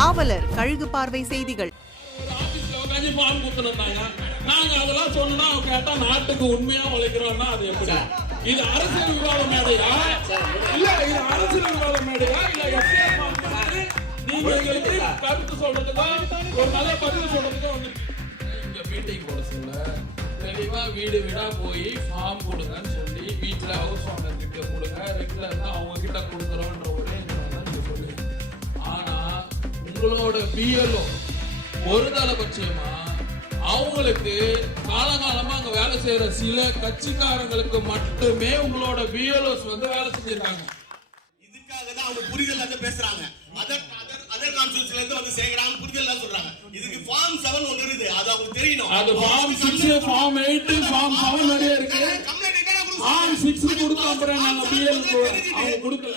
காவலர் கழுகு பார்வை செய்திகள். ஒரு ஆபீஸ்ல உட்காந்து ஃபார்ம் கொடுத்துருந்தாங்க நாங்க அதெல்லாம் சொன்னா அவங்க கேட்டா நாட்டுக்கு உண்மையா உழைக்கிறோம்னா அது எப்படி இது அரசியல் விவாத மேடையா இல்ல இது அரசியல் விவாத மேடையா இல்ல எஸ்ஏ நீங்க எங்களுக்கு கருத்து சொல்றதுக்கா ஒரு நல்ல பதில் சொல்றதுக்கா வந்து இங்க மீட்டிங் போட சொல்ல தெளிவா வீடு வீடா போய் ஃபார்ம் கொடுங்கன்னு சொல்லி வீட்டுல ஹவுஸ் ஓனர் கிட்ட கொடுங்க ரெகுலர் அவங்க கிட்ட கொடுங்க. உங்களோட பிஎல்ஓ ஒரு தலைபட்சமா அவங்களுக்கு காலகாலமா அங்க வேலை செய்யற சில கட்சிக்காரங்களுக்கு மட்டுமே உங்களோட பிஎல்ஓஸ் வந்து வேலை செஞ்சிருக்காங்க. இதுக்காக தான் அவங்க புரிதல் வந்து பேசுறாங்க. அதர் அதர் அதர் கான்ஸ்டியூன்சில இருந்து வந்து சேர்க்கறாங்க புரிதல் சொல்றாங்க. இதுக்கு ஃபார்ம் 7 ஒன்னு இருக்குது. அது அவங்களுக்கு தெரியணும். அது form six form eight form seven நிறைய இருக்கு. ஃபார்ம் சிக்ஸ் கொடுத்தோம் அப்புறம் நாங்க பிஎல் அவங்க கொடுக்கல.